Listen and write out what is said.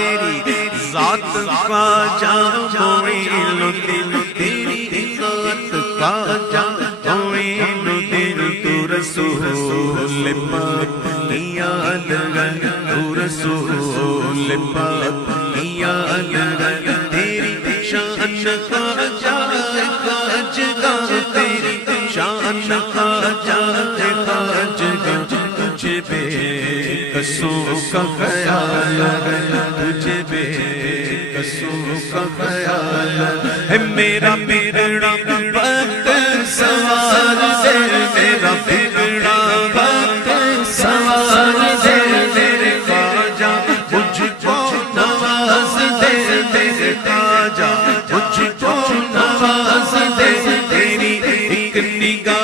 तेरी जात ख्वाजा मोइनुद्दीन, तेरी जात ख्वाजा मोइनुद्दीन, तू रसूल पाक की याद है, तू रसूल पाक की याद है, तेरी शान ख्वाजा ख्वाजगा, तेरी शान ख्वाजा ख्वाजगा, तुझे बेकसों का ख्याल है, तुझे बेकसों का ख्याल है, मेरा बिगड़ा वक्त सवार दे, मेरा बिगड़ा वक्त सवार दे, मेरे ख्वाजा मुझको नवाज दे, मेरे ख्वाजा मुझको नवाज दे, तेरी एक निगाह